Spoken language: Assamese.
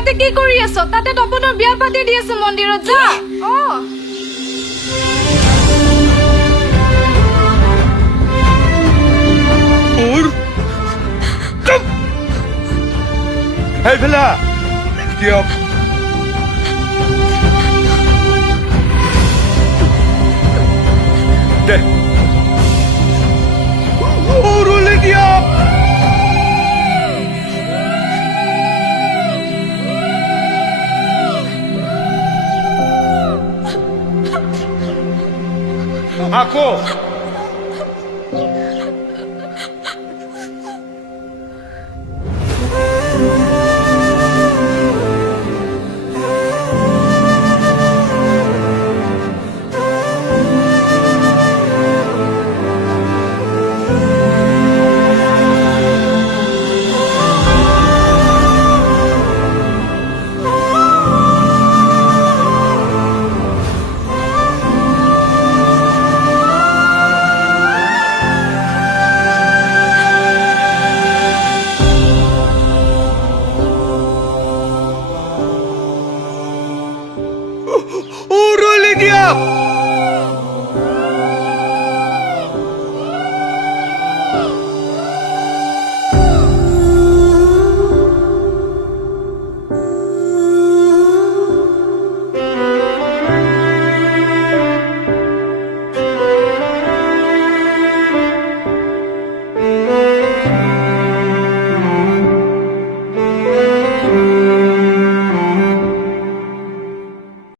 ইয়াতে কি কৰি আছ? তাতে তপনৰ বিয়া পাতি দি আছে মন্দিৰত, যা। Hey, Villa! Diop! De! Uruli Diop! Ako!